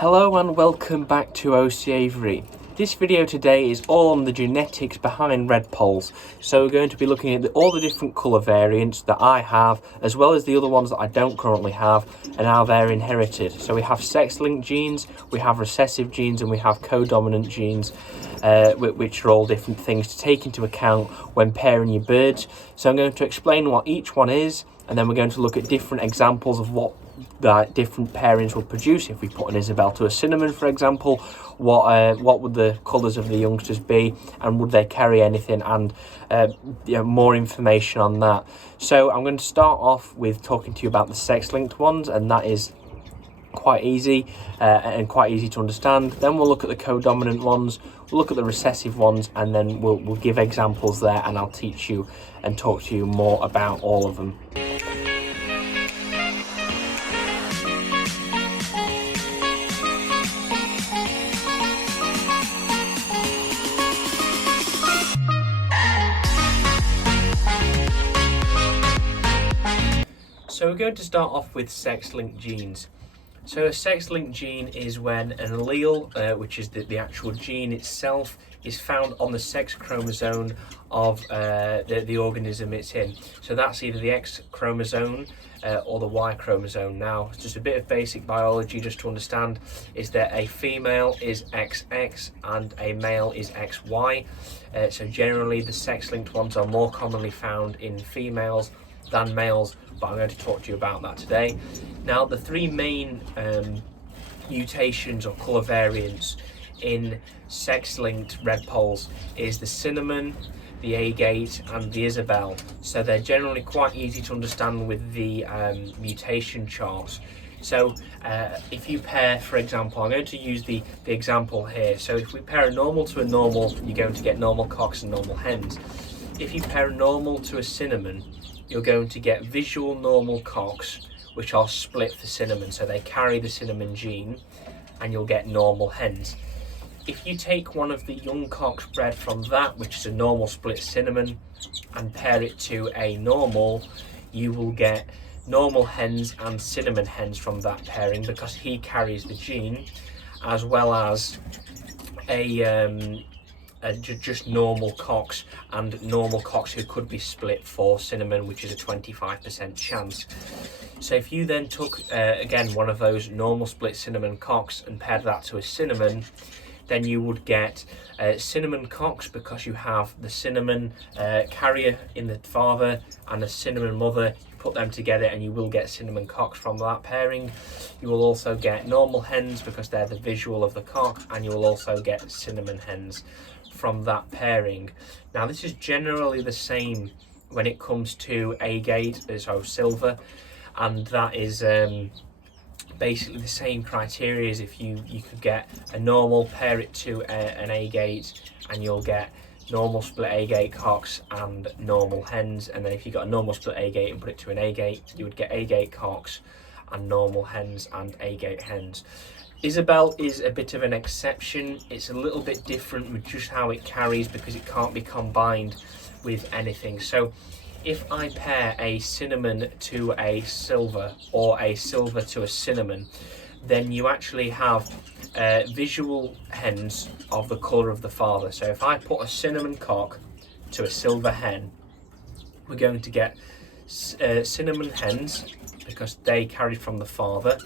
Hello and welcome back to OC Avery. This video today is all on the genetics behind Redpolls. So we're going to be looking at all the different colour variants that I have, as well as the other ones that I don't currently have and how they're inherited. So we have sex-linked genes, we have recessive genes, and we have codominant genes, which are all different things to take into account when pairing your birds. So I'm going to explain what each one is, and then we're going to look at different examples of what that different pairings will produce. If we put an Isabel to a cinnamon, for example, what would the colours of the youngsters be, and would they carry anything, and more information on that. So I'm going to start off with talking to you about the sex-linked ones, and that is quite easy and quite easy to understand. Then we'll look at the codominant ones, we'll look at the recessive ones, and then we'll give examples there, and I'll teach you and talk to you more about all of them. So we're going to start off with sex-linked genes. So a sex-linked gene is when an allele, which is the actual gene itself, is found on the sex chromosome of the organism it's in. So that's either the X chromosome or the Y chromosome. Now, just a bit of basic biology just to understand is that a female is XX and a male is XY. So generally the sex-linked ones are more commonly found in females than males, but I'm going to talk to you about that today. Now, the three main mutations or colour variants in sex-linked Redpolls is the cinnamon, the agate, and the Isabel. So they're generally quite easy to understand with the mutation charts. So if you pair, for example, I'm going to use the example here. So if we pair a normal to a normal, you're going to get normal cocks and normal hens. If you pair a normal to a cinnamon, you're going to get visual normal cocks, which are split for cinnamon, so they carry the cinnamon gene, and you'll get normal hens. If you take one of the young cocks bred from that, which is a normal split cinnamon, and pair it to a normal, you will get normal hens and cinnamon hens from that pairing, because he carries the gene, as well as just normal cocks, and normal cocks who could be split for cinnamon, which is a 25% chance. So if you then took again one of those normal split cinnamon cocks and paired that to a cinnamon, then you would get cinnamon cocks, because you have the cinnamon carrier in the father and the cinnamon mother. You put them together and you will get cinnamon cocks from that pairing. You will also get normal hens, because they're the visual of the cock, and you will also get cinnamon hens from that pairing. Now, this is generally the same when it comes to agate, so silver, and that is basically the same criteria as if you could get a normal, pair it to an agate, and you'll get normal split agate cocks and normal hens. And then if you got a normal split agate and put it to an agate, you would get agate cocks and normal hens and agate hens. Isabel is a bit of an exception. It's a little bit different with just how it carries, because it can't be combined with anything. So if I pair a cinnamon to a silver, or a silver to a cinnamon, then you actually have visual hens of the colour of the father. So if I put a cinnamon cock to a silver hen, we're going to get cinnamon hens, because they carry from the father.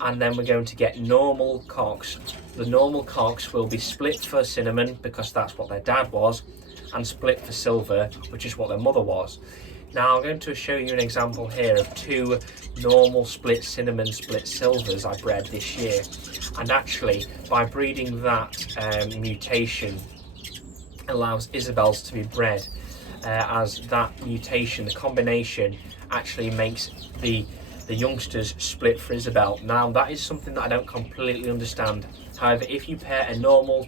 And then we're going to get normal cocks. The normal cocks will be split for cinnamon, because that's what their dad was, and split for silver, which is what their mother was. Now, I'm going to show you an example here of two normal split cinnamon, split silvers I bred this year. And actually, by breeding that mutation, allows Isabels to be bred, as that mutation, the combination, actually makes the youngsters split for Isabel. Now, that is something that I don't completely understand. However, if you pair a normal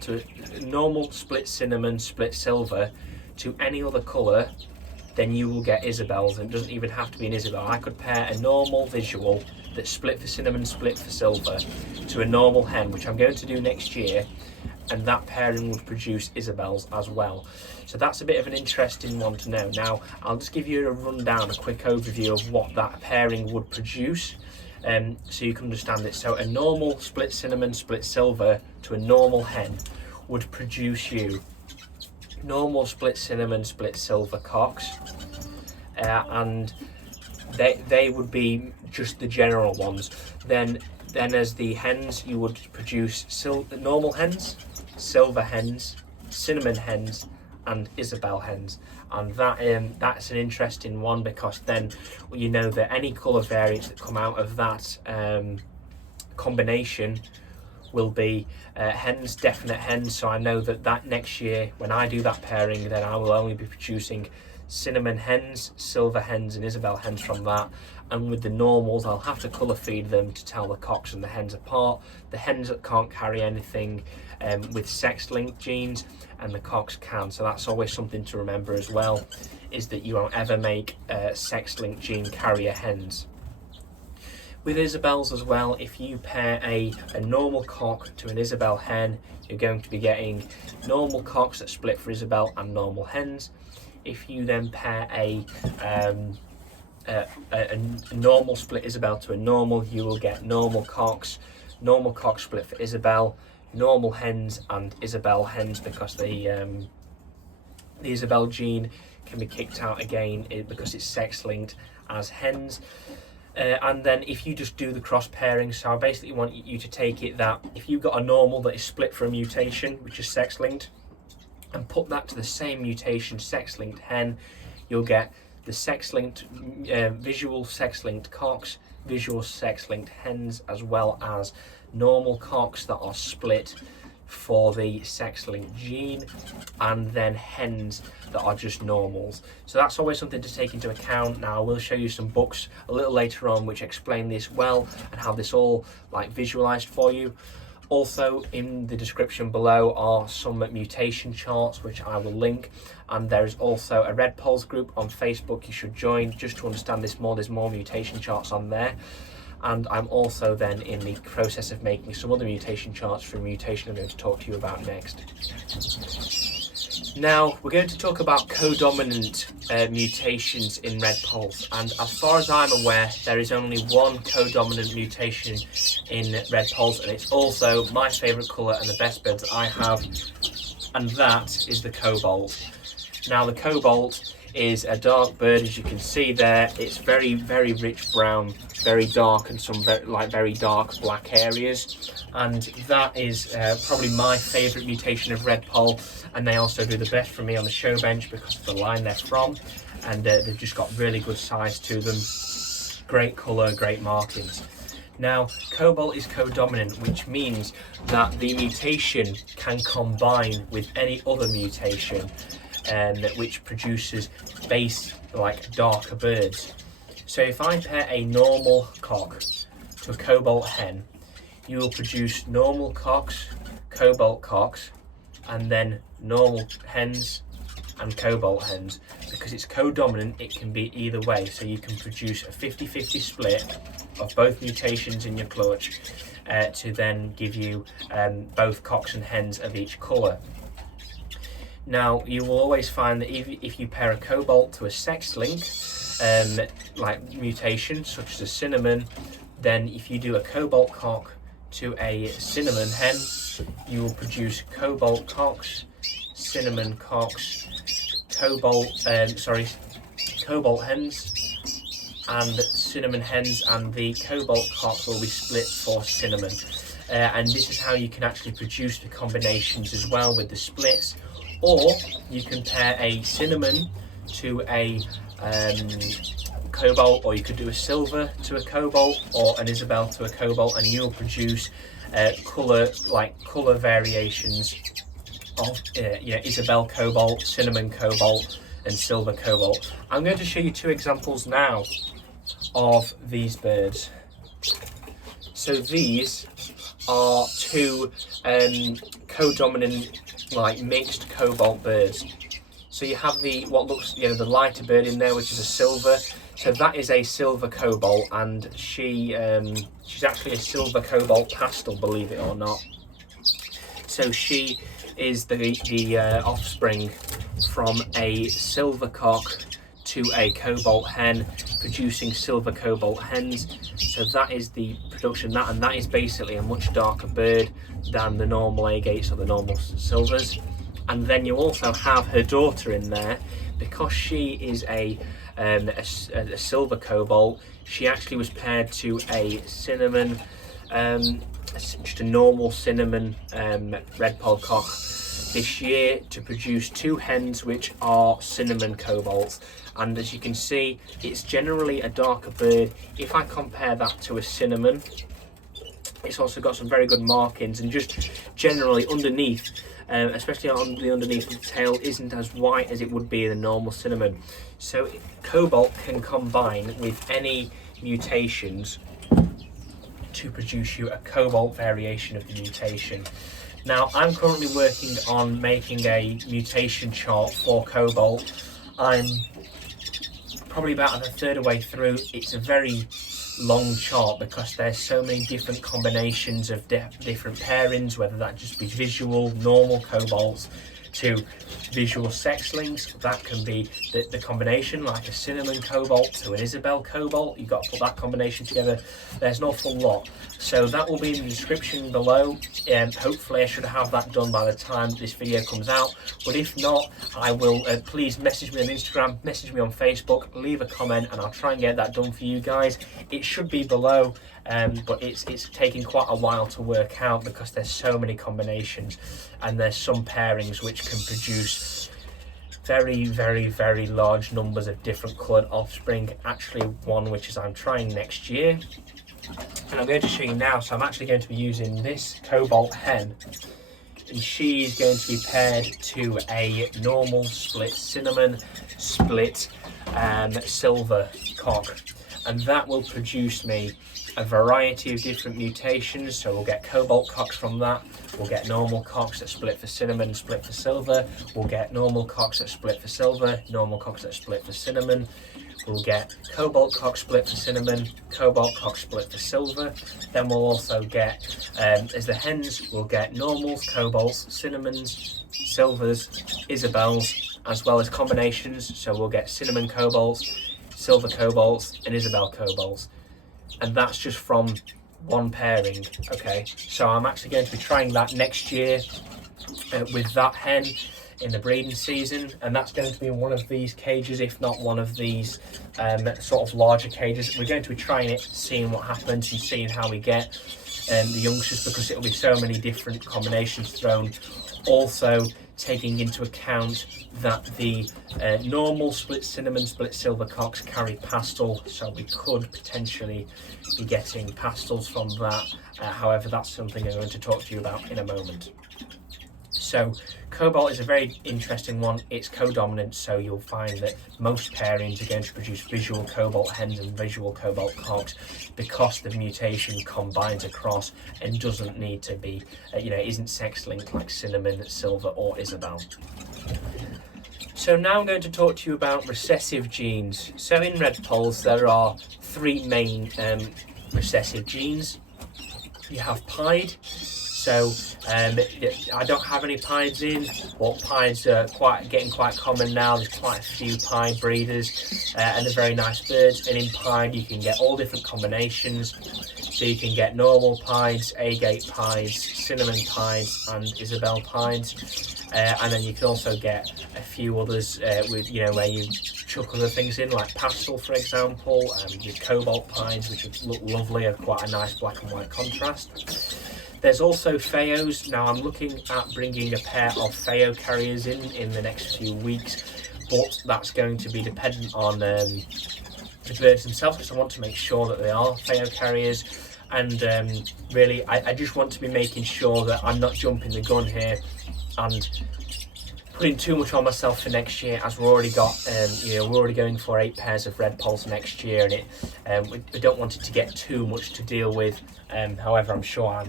split cinnamon, split silver to any other colour, then you will get Isabels, and it doesn't even have to be an Isabel. I could pair a normal visual that's split for cinnamon, split for silver, to a normal hen, which I'm going to do next year, and that pairing would produce Isabels as well. So that's a bit of an interesting one to know. Now, I'll just give you a rundown, a quick overview of what that pairing would produce, so you can understand it. So a normal split cinnamon, split silver to a normal hen would produce you normal split cinnamon, split silver cocks, and they would be just the general ones. Then as the hens, you would produce normal hens, silver hens, cinnamon hens, and Isabel hens. And that's an interesting one, because then you know that any colour variants that come out of that combination will be hens, definite hens. So I know that next year when I do that pairing, then I will only be producing cinnamon hens, silver hens, and Isabel hens from that. And with the normals, I'll have to colour feed them to tell the cocks and the hens apart. The hens that can't carry anything with sex-linked genes, and the cocks can. So that's always something to remember as well, is that you won't ever make sex-linked gene carrier hens. With Isabels as well, if you pair a normal cock to an Isabel hen, you're going to be getting normal cocks that split for Isabel and normal hens. If you then pair a normal split Isabel to a normal, you will get normal cocks split for Isabel, normal hens and Isabel hens, because the Isabel gene can be kicked out again because it's sex-linked as hens. And then if you just do the cross pairing, so I basically want you to take it that if you've got a normal that is split for a mutation, which is sex-linked, and put that to the same mutation sex-linked hen, you'll get the sex-linked, visual sex-linked cocks, visual sex-linked hens, as well as normal cocks that are split for the sex-linked gene, and then hens that are just normals. So that's always something to take into account. Now I will show you some books a little later on which explain this well and have this all like visualized for you. Also in the description below are some mutation charts which I will link, and there's also a Redpoll group on Facebook you should join just to understand this more. There's more mutation charts on there. And I'm also then in the process of making some other mutation charts for a mutation I'm going to talk to you about next. Now we're going to talk about codominant mutations in Redpolls, and as far as I'm aware there is only one codominant mutation in Redpolls, and it's also my favourite colour and the best bird that I have, and that is the Cobalt. Now the Cobalt is a dark bird, as you can see there. It's very, very rich brown, very dark, and some very dark black areas, and that is probably my favourite mutation of Redpoll, and they also do the best for me on the show bench because of the line they're from, and they've just got really good size to them, great colour, great markings. Now Cobalt is codominant, which means that the mutation can combine with any other mutation which produces base like darker birds. So if I pair a normal cock to a Cobalt hen, you will produce normal cocks, Cobalt cocks, and then normal hens and Cobalt hens. Because it's codominant, it can be either way, so you can produce a 50-50 split of both mutations in your clutch to then give you both cocks and hens of each colour. Now you will always find that if you pair a Cobalt to a sex-link like mutation such as a cinnamon, then if you do a Cobalt cock to a cinnamon hen, you will produce Cobalt cocks, cinnamon cocks, Cobalt hens and cinnamon hens, and the Cobalt cocks will be split for cinnamon. And this is how you can actually produce the combinations as well with the splits. Or you can pair a cinnamon to a Cobalt, or you could do a silver to a Cobalt, or an Isabel to a Cobalt, and you'll produce colour variations of Isabel Cobalt, cinnamon Cobalt, and silver Cobalt. I'm going to show you two examples now of these birds. So these are two codominant mixed Cobalt birds. So you have the the lighter bird in there, which is a silver. So that is a silver Cobalt, and she's actually a silver Cobalt pastel, believe it or not. So she is the offspring from a silver cock to a Cobalt Hen, producing silver Cobalt Hens. So that is the production, and that is basically a much darker bird than the normal agates or the normal silvers. And then you also have her daughter in there, because she is a silver Cobalt. She actually was paired to a cinnamon, just a normal cinnamon Redpoll cock this year to produce 2 hens which are cinnamon Cobalts. And as you can see, it's generally a darker bird. If I compare that to a cinnamon, it's also got some very good markings, and just generally underneath, especially on the underneath of the tail, isn't as white as it would be in a normal cinnamon. So Cobalt can combine with any mutations to produce you a Cobalt variation of the mutation. Now, I'm currently working on making a mutation chart for Cobalt. I'm probably about a third of the way through. It's a very long chart because there's so many different combinations of different pairings, whether that just be visual, normal Cobalts to visual sex links. That can be the combination, like a cinnamon Cobalt to an Isabel Cobalt. You've got to put that combination together. There's an awful lot. So that will be in the description below. Hopefully I should have that done by the time this video comes out. But if not, I will, please message me on Instagram, message me on Facebook, leave a comment, and I'll try and get that done for you guys. It should be below, but it's taking quite a while to work out because there's so many combinations, and there's some pairings which can produce very, very, very large numbers of different coloured offspring. Actually, one which is I'm trying next year, and I'm going to show you now. So I'm actually going to be using this Cobalt Hen, and she is going to be paired to a normal split cinnamon, split silver cock, and that will produce me a variety of different mutations. So we'll get Cobalt cocks from that, we'll get normal cocks that split for cinnamon, split for silver, we'll get normal cocks that split for silver, normal cocks that split for cinnamon, we'll get Cobalt cock split for cinnamon, Cobalt cock split for silver. Then we'll also get, as the hens, we'll get normals, Cobalts, cinnamons, silvers, Isabels, as well as combinations. So we'll get cinnamon Cobalts, silver Cobalts, and Isabel Cobalts. And that's just from one pairing, okay? So I'm actually going to be trying that next year with that hen in the breeding season, and that's going to be in one of these cages, if not one of these sort of larger cages. We're going to be trying it, seeing what happens and seeing how we get the youngsters, because it'll be so many different combinations thrown. Also taking into account that the normal split cinnamon, split silver cocks carry pastel, so we could potentially be getting pastels from that. However, that's something I'm going to talk to you about in a moment. So Cobalt is a very interesting one. It's co-dominant, so you'll find that most pairings are going to produce visual Cobalt hens and visual Cobalt cocks, because the mutation combines across and doesn't need to be, isn't sex linked like cinnamon, silver, or Isabel. So now I'm going to talk to you about recessive genes. So in Redpolls there are 3 main recessive genes. You have pied. So I don't have any pieds in, but pieds are getting quite common now. There's quite a few pied breeders, and they're very nice birds. And in pied you can get all different combinations. So you can get normal pieds, agate pieds, cinnamon pieds, and Isabel pieds. And then you can also get a few others with, where you chuck other things in, like pastel, for example, with Cobalt pieds, which look lovely, are quite a nice black and white contrast. There's also Feos. Now I'm looking at bringing a pair of Feo carriers in the next few weeks, but that's going to be dependent on the birds themselves, because I want to make sure that they are Feo carriers. And really, I just want to be making sure that I'm not jumping the gun here and putting too much on myself for next year, as we've already got, we're already going for 8 pairs of Redpolls next year, and we don't want it to get too much to deal with. However, I'm sure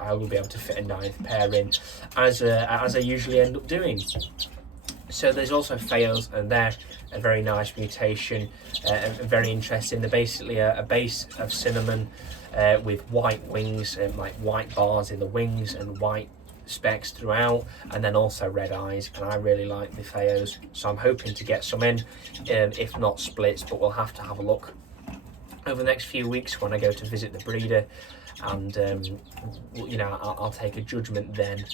I will be able to fit a 9th pair in, as I usually end up doing. So there's also Feos, and they're a very nice mutation, and very interesting. They're basically a base of cinnamon with white wings, and like white bars in the wings and white specs throughout, and then also red eyes, and I really like the Feos, so I'm hoping to get some in, if not splits, but we'll have to have a look over the next few weeks when I go to visit the breeder, and you know, I'll take a judgment then,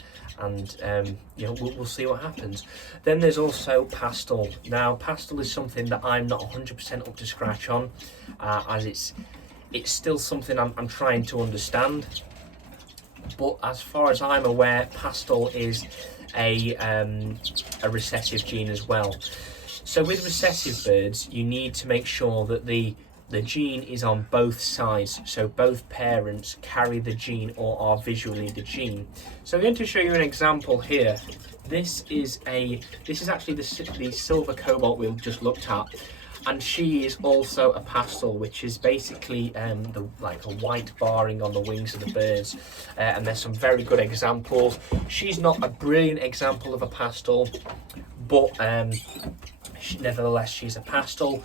and you know, we'll see what happens. Then there's also pastel. Now pastel is something that I'm not 100% up to scratch on, as it's still something I'm trying to understand. But as far as I'm aware, pastel is a recessive gene as well. So with recessive birds, you need to make sure that the gene is on both sides, so both parents carry the gene or are visually the gene. So I'm going to show you an example here. This is actually the silver cobalt we just looked at, and she is also a pastel, which is basically like a white barring on the wings of the birds, and there's some very good examples. She's not a brilliant example of a pastel, but nevertheless she's a pastel.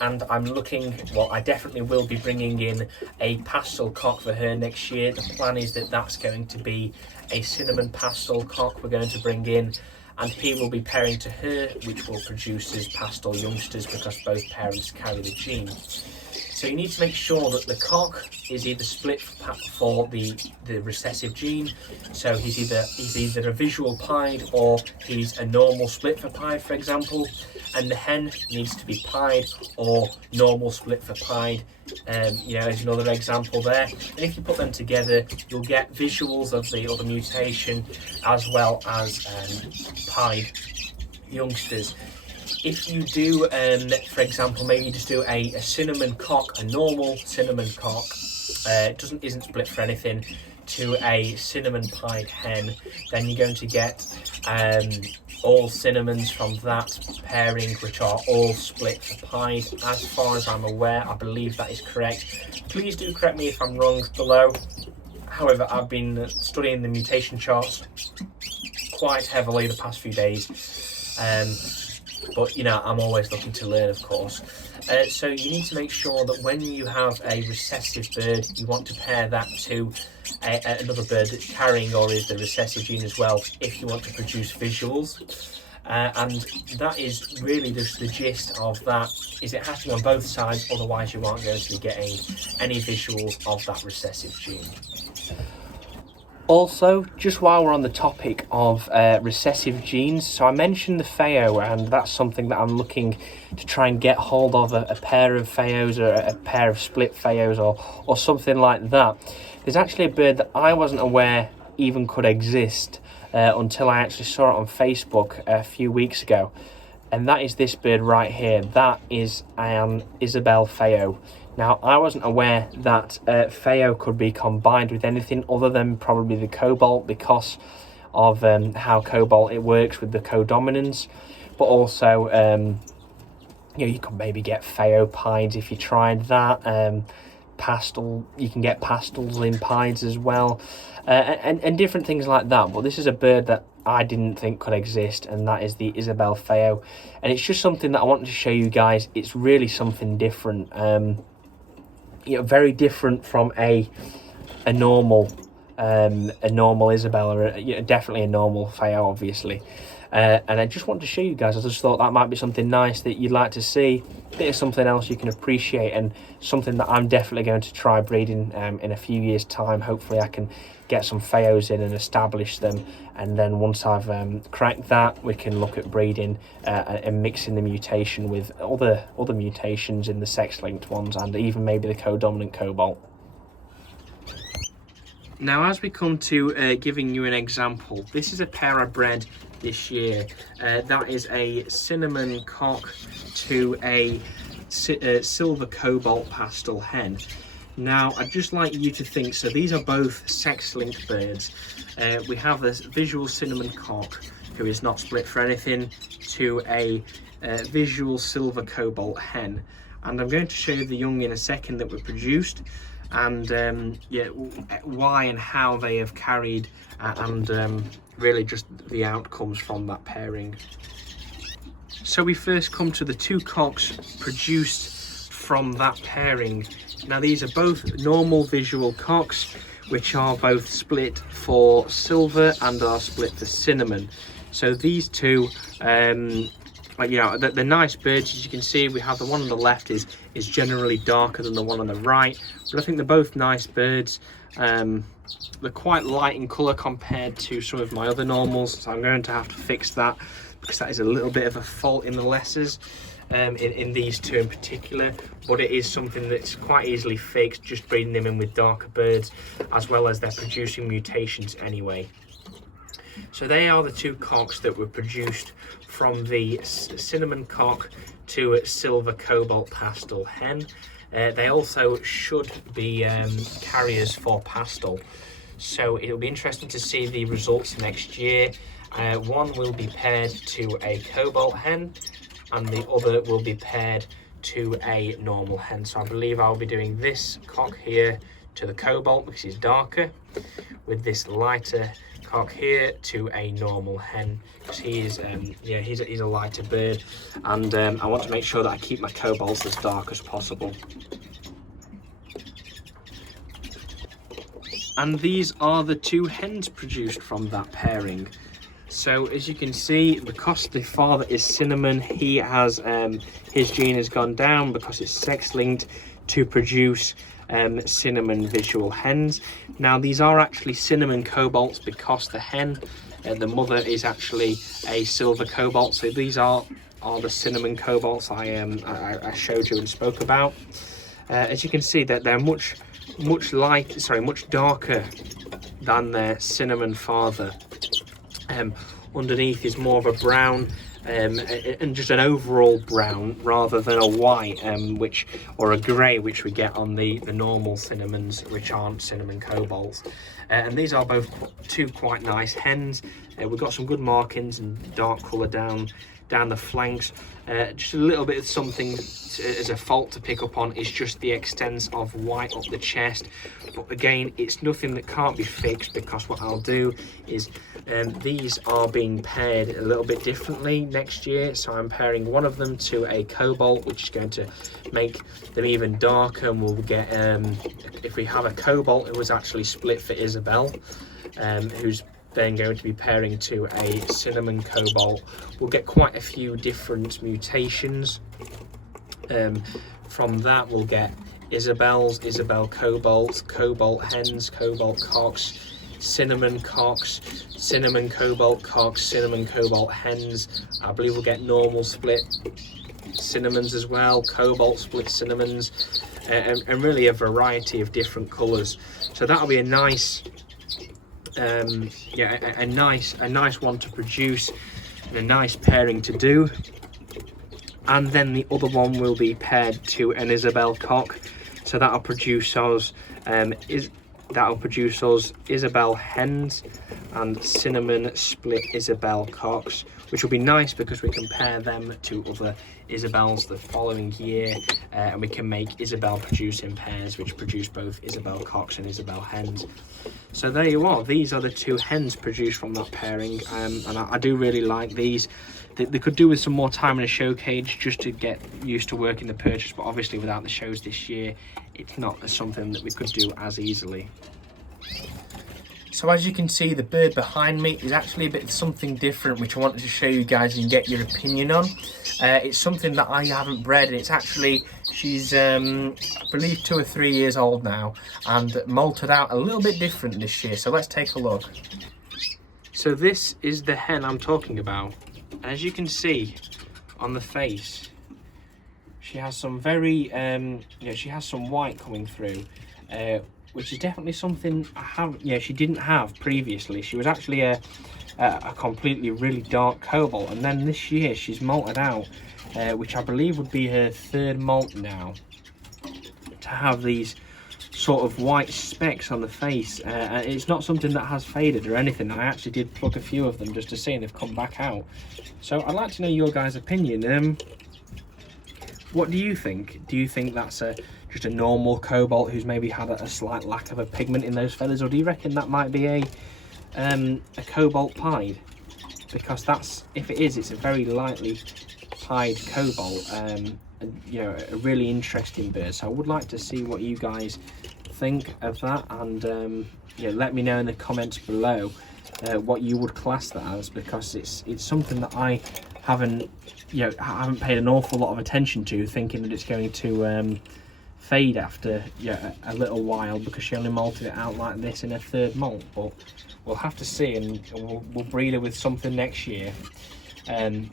And I'm looking, well, I definitely will be bringing in a pastel cock for her next year. The plan is that that's going to be a cinnamon pastel cock we're going to bring in, and he will be pairing to her, which will produce his pastel youngsters because both parents carry the gene. So you need to make sure that the cock is either split for the recessive gene, so he's either a visual pied or he's a normal split for pied, for example, and the hen needs to be pied or normal split for pied. You know, there's another example there. And if you put them together, you'll get visuals of the other mutation as well as pied youngsters. If you do, for example, maybe you just do a cinnamon cock, a normal cinnamon cock, isn't split for anything, to a cinnamon pied hen, then you're going to get all cinnamons from that pairing, which are all split for pied. As far as I'm aware, I believe that is correct. Please do correct me if I'm wrong below. However, I've been studying the mutation charts quite heavily the past few days, but you know, I'm always looking to learn, of course. So you need to make sure that when you have a recessive bird, you want to pair that to another bird that's carrying or is the recessive gene as well, if you want to produce visuals. And that is really just the gist of that, is it has to be on both sides, otherwise you aren't going to be getting any visuals of that recessive gene. Also, just while we're on the topic of recessive genes, so I mentioned the Feo, and that's something that I'm looking to try and get hold of, a pair of Feos or a pair of split Feos or something like that. There's actually a bird that I wasn't aware even could exist until I actually saw it on Facebook a few weeks ago, and that is this bird right here. That is an Isabel Feo. Now, I wasn't aware that Feo could be combined with anything other than probably the Cobalt, because of how Cobalt it works with the codominance. But also, you know, you could maybe get Feo pieds if you tried that. Pastel, you can get pastels in pieds as well, and different things like that. But this is a bird that I didn't think could exist, and that is the Isabel Feo. And it's just something that I wanted to show you guys. It's really something different. You know, very different from a normal Isabel, or you know, definitely a normal Feo, obviously. And I just wanted to show you guys. I just thought that might be something nice that you'd like to see, a bit of something else you can appreciate, and something that I'm definitely going to try breeding in a few years' time. Hopefully I can get some Feos in and establish them, and then once I've cracked that, we can look at breeding and mixing the mutation with other mutations in the sex-linked ones, and even maybe the codominant Cobalt. Now, as we come to giving you an example, this is a pair I bred this year. That is a cinnamon cock to a silver cobalt pastel hen. Now, I'd just like you to think, so these are both sex-linked birds. We have this visual cinnamon cock, who is not split for anything, to a visual silver cobalt hen. And I'm going to show you the young in a second that were produced, and yeah, why and how they have carried, and really just the outcomes from that pairing. So we first come to the two cocks produced from that pairing. Now, these are both normal visual cocks. which are both split for silver and are split for cinnamon. So these two, you know, they're nice birds. As you can see, we have the one on the left is generally darker than the one on the right, but I think they're both nice birds. They're quite light in colour compared to some of my other normals, so I'm going to have to fix that, because that is a little bit of a fault in the lessers, in these two in particular. But it is something that's quite easily fixed, just breeding them in with darker birds, as well as they're producing mutations anyway. So they are the two cocks that were produced from the cinnamon cock to silver cobalt pastel hen. They also should be carriers for pastel, so it'll be interesting to see the results next year. One will be paired to a cobalt hen, and the other will be paired to a normal hen. So I believe I'll be doing this cock here to the cobalt because he's darker, with this lighter cock here to a normal hen because he is yeah, he's a lighter bird, and I want to make sure that I keep my cobalts as dark as possible. And these are the two hens produced from that pairing. So as you can see, because the father is cinnamon, he has his gene has gone down because it's sex linked to produce cinnamon visual hens. Now these are actually cinnamon cobalts because the hen, the mother, is actually a silver cobalt. So these are the cinnamon cobalts I showed you and spoke about. As you can see, that they're much darker than their cinnamon father. Underneath is more of a brown, and just an overall brown rather than a white, or a grey, which we get on the normal cinnamons, which aren't cinnamon cobalts. And these are both two quite nice hens. We've got some good markings and dark colour down the flanks. Just a little bit of something as a fault to pick up on is just the extent of white up the chest, but again, it's nothing that can't be fixed, because what I'll do is these are being paired a little bit differently next year. So I'm pairing one of them to a cobalt, which is going to make them even darker, and we'll get if we have a cobalt, it was actually split for Isabel, who's then going to be pairing to a cinnamon cobalt. We'll get quite a few different mutations. From that we'll get Isabel cobalts, cobalt hens, cobalt cocks, cinnamon cocks, cinnamon cobalt cocks, cinnamon cobalt hens. I believe we'll get normal split cinnamons as well, cobalt split cinnamons, and really a variety of different colours. So that'll be a nice yeah, a nice one to produce, and a nice pairing to do. And then the other one will be paired to an Isabel cock, so that'll produce us Isabel hens and cinnamon split Isabel cocks, which will be nice because we can pair them to other Isabels the following year, and we can make Isabel producing pairs which produce both Isabel cocks and Isabel hens. So there you are, these are the two hens produced from that pairing, and I do really like these. They could do with some more time in a show cage just to get used to working the purchase, but obviously without the shows this year, it's not something that we could do as easily. So as you can see, the bird behind me is actually a bit something different, which I wanted to show you guys and get your opinion on. It's something that I haven't bred, and it's actually, she's I believe 2 or 3 years old now, and molted out a little bit different this year. So let's take a look. So this is the hen I'm talking about. As you can see on the face, she has some very she has some white coming through, which is definitely something she didn't have previously. She was actually a completely really dark cobalt, and then this year she's molted out, which I believe would be her 3rd molt now, to have these sort of white specks on the face. It's not something that has faded or anything. I actually did pluck a few of them just to see, and they've come back out. So I'd like to know your guys' opinion. What do you think? Do you think that's just a normal cobalt who's maybe had a slight lack of a pigment in those feathers, or do you reckon that might be a cobalt pied? Because that's, if it is, it's a very lightly pied cobalt, and, you know, a really interesting bird. So I would like to see what you guys think of that, and yeah, let me know in the comments below what you would class that as, because it's something that I haven't paid an awful lot of attention to, thinking that it's going to fade after a little while, because she only molted it out like this in her third molt. But we'll have to see, and we'll breed her with something next year.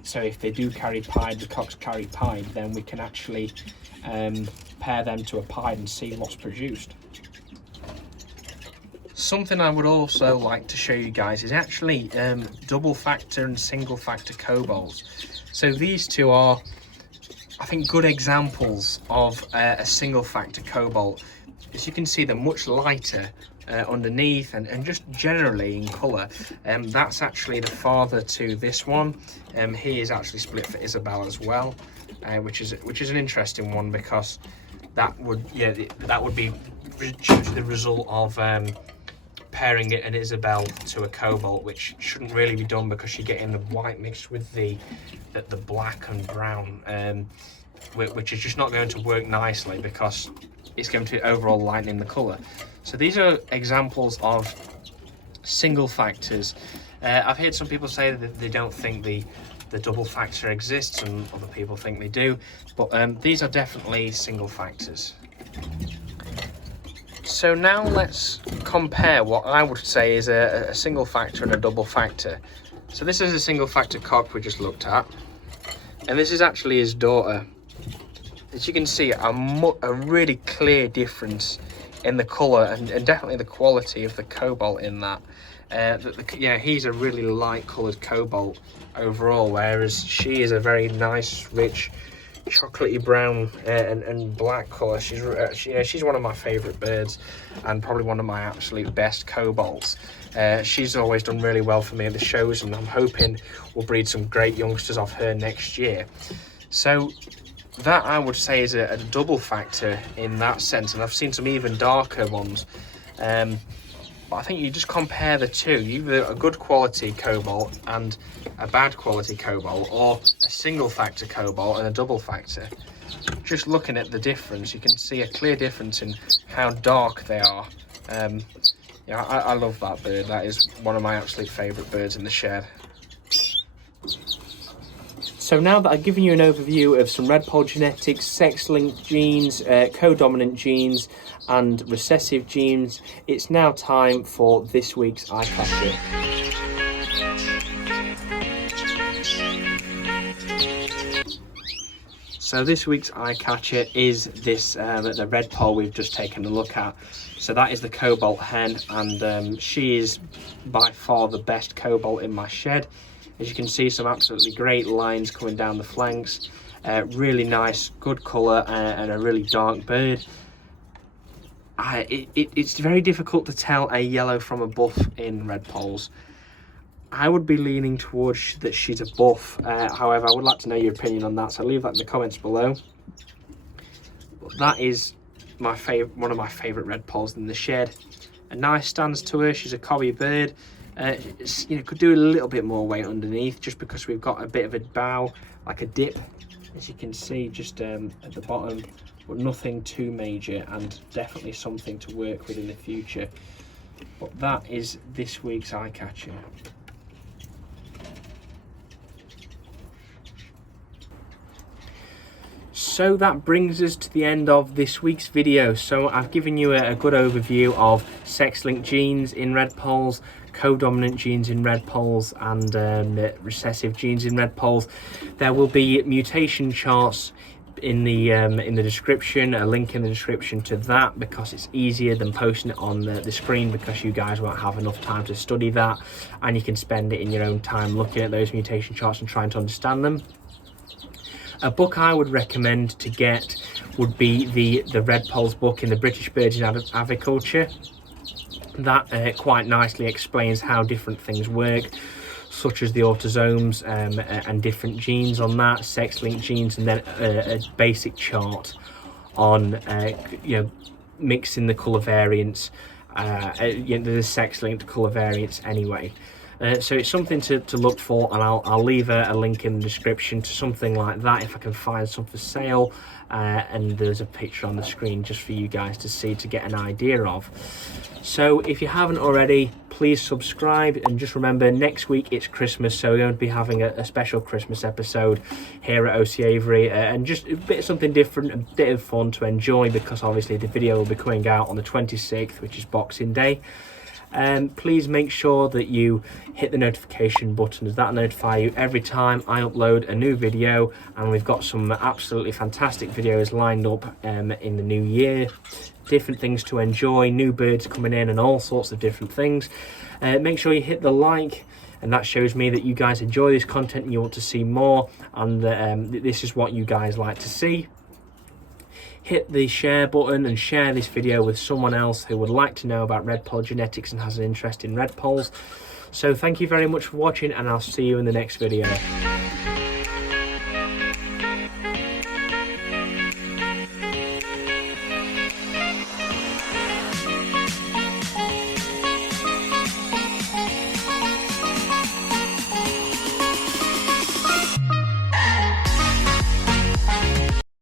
So if they do carry pied, the cocks carry pied, then we can actually pair them to a pied and see what's produced. Something I would also like to show you guys is actually double factor and single factor cobalts. So these two are, I think, good examples of a single factor cobalt. As you can see, they're much lighter underneath and just generally in colour. That's actually the father to this one. He is actually split for Isabel as well, which is an interesting one, because that would be the result of pairing it an Isabel to a cobalt, which shouldn't really be done, because you're getting the white mixed with the black and brown, which is just not going to work nicely, because it's going to overall lighten the colour. So these are examples of single factors. I've heard some people say that they don't think the double factor exists, and other people think they do, but these are definitely single factors. So now let's compare what I would say is a single factor and a double factor. So this is a single factor cock we just looked at, and this is actually his daughter. As you can see, a really clear difference in the colour and definitely the quality of the cobalt in that. He's a really light coloured cobalt overall, whereas she is a very nice, rich, chocolatey brown and black colour. She's one of my favourite birds, and probably one of my absolute best cobalts. She's always done really well for me at the shows, and I'm hoping we'll breed some great youngsters off her next year. So that, I would say, is a double factor in that sense, and I've seen some even darker ones. But I think you just compare the two, either a good quality cobalt and a bad quality cobalt, or a single factor cobalt and a double factor. Just looking at the difference, you can see a clear difference in how dark they are. I love that bird. That is one of my absolute favourite birds in the shed. So now that I've given you an overview of some Redpoll genetics, sex-linked genes, codominant genes and recessive genes, it's now time for this week's eye catcher. So this week's eye catcher is this the Redpoll we've just taken a look at. So that is the Cobalt Hen, and she is by far the best cobalt in my shed. As you can see, some absolutely great lines coming down the flanks, really nice, good colour, and a really dark bird. It's very difficult to tell a yellow from a buff in Redpolls. I would be leaning towards that she's a buff. However, I would like to know your opinion on that, so leave that in the comments below. But that is one of my favourite Redpolls in the shed. A nice stance to her. She's a cobby bird. Could do a little bit more weight underneath, just because we've got a bit of a bow, like a dip, as you can see, just at the bottom, but nothing too major, and definitely something to work with in the future. But that is this week's eye catcher. So that brings us to the end of this week's video. So I've given you a good overview of sex-linked genes in Redpolls, codominant genes in Redpolls, and recessive genes in Redpolls. There will be mutation charts in the description, a link in the description to that, because it's easier than posting it on the screen, because you guys won't have enough time to study that, and you can spend it in your own time looking at those mutation charts and trying to understand them. A book I would recommend to get would be the Redpolls book in the British Birds in Aviculture. That quite nicely explains how different things work, such as the autosomes and different genes on that, sex-linked genes, and then a basic chart on mixing the colour variants, the sex-linked colour variants anyway. So it's something to look for, and I'll leave a link in the description to something like that if I can find some for sale. And there's a picture on the screen just for you guys to see, to get an idea of. So if you haven't already, please subscribe, and just remember, next week it's Christmas, so we're going to be having a special Christmas episode here at OC Avery, and just a bit of something different, a bit of fun to enjoy, because obviously the video will be coming out on the 26th, which is Boxing Day. Please make sure that you hit the notification button, as that notify you every time I upload a new video, and we've got some absolutely fantastic videos lined up in the new year, different things to enjoy, new birds coming in and all sorts of different things. Make sure you hit the like, and that shows me that you guys enjoy this content and you want to see more, and this is what you guys like to see. Hit the share button and share this video with someone else who would like to know about Redpoll genetics and has an interest in Redpolls. So thank you very much for watching, and I'll see you in the next video.